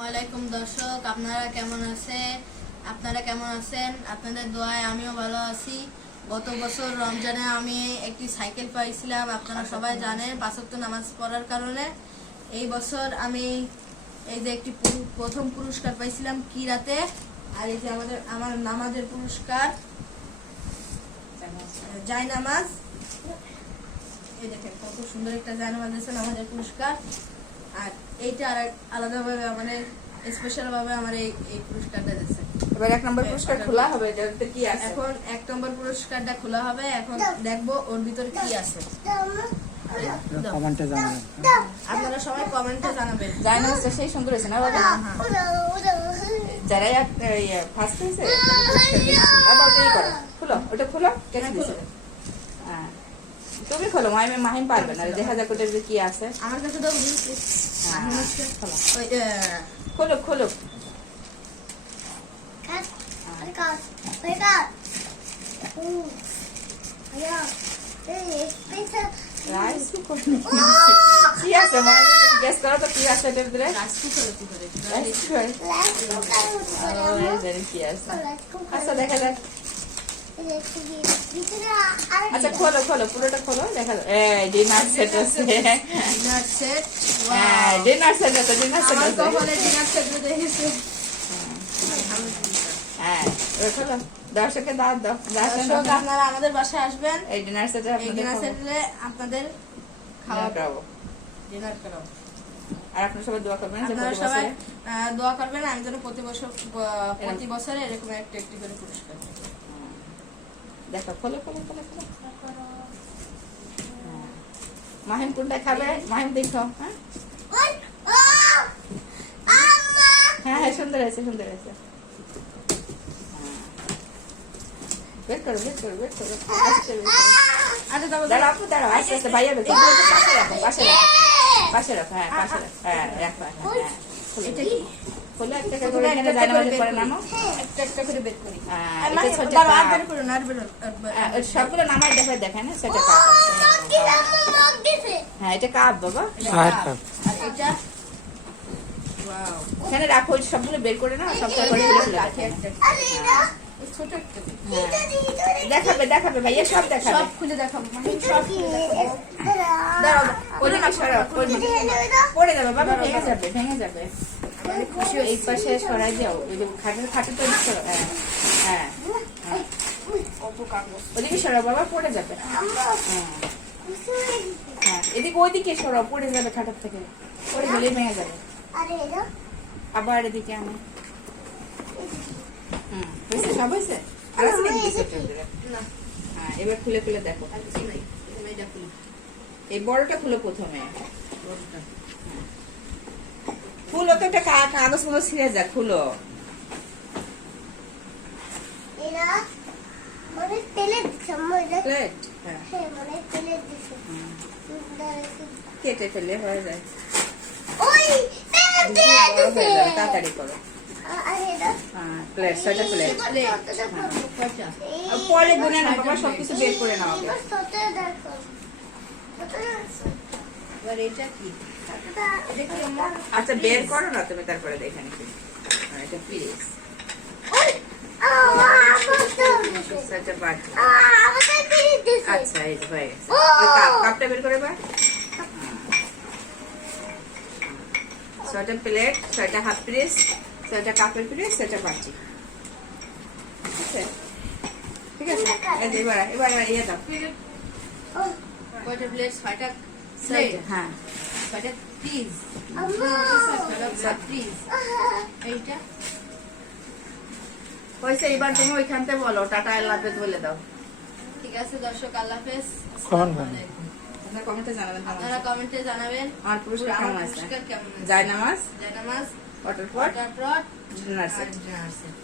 ওয়ালাইকুম দর্শক, আপনারা কেমন আছেন? আপনাদের দোয়ায় আমিও ভালো আছি। গত বছর রমজানে আমি একটি সাইকেল পাইছিলাম, আপনারা সবাই জানেন, ৫ ওয়াক্ত নামাজ পড়ার কারণে। এই বছর আমি এই যে একটি প্রথম পুরস্কার পাইছিলাম কিরাতে। আর এই যে আমার নামাজের পুরস্কার জায়নামাজ। এই দেখেন কত সুন্দর একটা জায়নামাজ আছে, নামাজের পুরস্কার। আর এইটা আর আলাদাভাবে মানে স্পেশাল ভাবে আমার এই পুরস্কারটা দিয়েছে। এবার ১ নম্বর পুরস্কার খোলা হবে, এটাতে কি আছে? এখন ১ নম্বর পুরস্কারটা খোলা হবে। এখন দেখবো ওর ভিতর কি আছে। কমেন্টে জানাবেন। আপনারা সবাই কমেন্টে জানাবেন। জায়নামাজটা সেই সুন্দর হয়েছে না বাবা? যারা ফার্স্ট হয়েছে বাবা ওটাই করো, খুলো, ওটা খুলো, কেটে দিয়েছে। হ্যাঁ তুমি খোলো, মাহিম পারবে না, দেখা যাক ওটার কি আছে। আমার কাছে দাও, খোলো খোলো। কি আছে গেস করো তো, কি আছে এটার ভিতরে? কি আছে? আচ্ছা দেখা যাক। আচ্ছা খোলো খোলো, পুরোটা খোলো, দেখা যাক। ডিনার সেট আছে। Dinner set. হ্যাঁ ডিনার সেট আছে, ডিনার সেট আছে। ডিনার সেট দেখেছে। হ্যাঁ খোলো, দর্শককে দাওয়াত দাও। দর্শক আপনারা আমাদের বাসায় আসবেন, এই ডিনার সেটে এই ডিনার সেটে আপনাদের খাওয়াবো, ডিনার করাবো। আর আপনারা সবাই দোয়া করবেন, আপনারা সবাই দোয়া করবেন আমি যেন প্রতি বছরে এরকম একটি করে পুরস্কার। দেখো খোলো খোলো খোলো খোলো। মাহিম কোনটা খাবে? মাহিম দেখো। হ্যাঁ হ্যাঁ সুন্দর আছে, সুন্দর আছে। বের করো বের করো বের করো। আচ্ছা দাঁড়াও আপু দাঁড়াও, আস্তে আস্তে ভাইয়া বের করো। পাশে রাখো পাশে রাখো পাশে রাখো। হ্যাঁ পাশে রাখো। হ্যাঁ রাখো। হ্যাঁ এটা কি? খোলো, একটা করে এখানে জায়নামাজের পরে নামো। একটা করে বের করি। সবগুলো নামাই দেখেন না, সেটা কাপ। হ্যাঁ এটা কাপ বাবা। এখানে রাখো, সবগুলো বের করে না, সব করে দেখাবে দেখাবে ভাইয়া, সব দেখাবে, সব খুলে দেখাবো। পড়ে যাবে বাবা, ভেঙে যাবে ভেঙে যাবে। এই পাশে সরাই যাও, ওই যে খাটের খাটে তো। হ্যাঁ হ্যাঁ ওদিকে সরাও বাবা, পড়ে যাবে। হ্যাঁ এদিকে ওইদিকে সরাও, পড়ে যাবে খাটের থেকে, পড়ে গেলেই ভেঙে যাবে। আবার এদিকে আমি হয়েছে, সব হয়েছে। হ্যাঁ এবার খুলে খুলে দেখো। এই বড়টা খুলো প্রথমে। খুলো তো, একটা কাগজ মতো ছিঁড়ে যা, খুলো। কেটে ফেলে হয়ে যায়, তাড়াতাড়ি করো। প্লেট, ছয়টা প্লেট। পরে গুনে না বাবা, সবকিছু বের করে নাও। আচ্ছা বের করো না তুমি, তারপরে দেখে নিচ্ছি। এটা প্লিজ আচ্ছা এই যে হয়ে গেছে। কাপটা বের করে বা, 6টা প্লেট, 6টা হাফ পিস, 6টা কাপের পিস, 6টা বাটি। ঠিক আছে এবার এবার ইয়ে দাও। কয়টা প্লেট? 6টা। হ্যাঁ 6টা পিস। এইটা পয়সা এবার তুমি ওইখান থেকে বলো টাটা আল্লাহ হাফেজ বলে দাও। ঠিক আছে দর্শক, আল্লাহ হাফেজ। আপনারা কমেন্টে জানাবেন, আপনারা কমেন্টে জানাবেন আমার পুরস্কার কেমন আছে। পুরস্কার কেমন আছে। জায়নামাজ, জায়নামাজ, water pot, water pot, dinner set. Dinner set.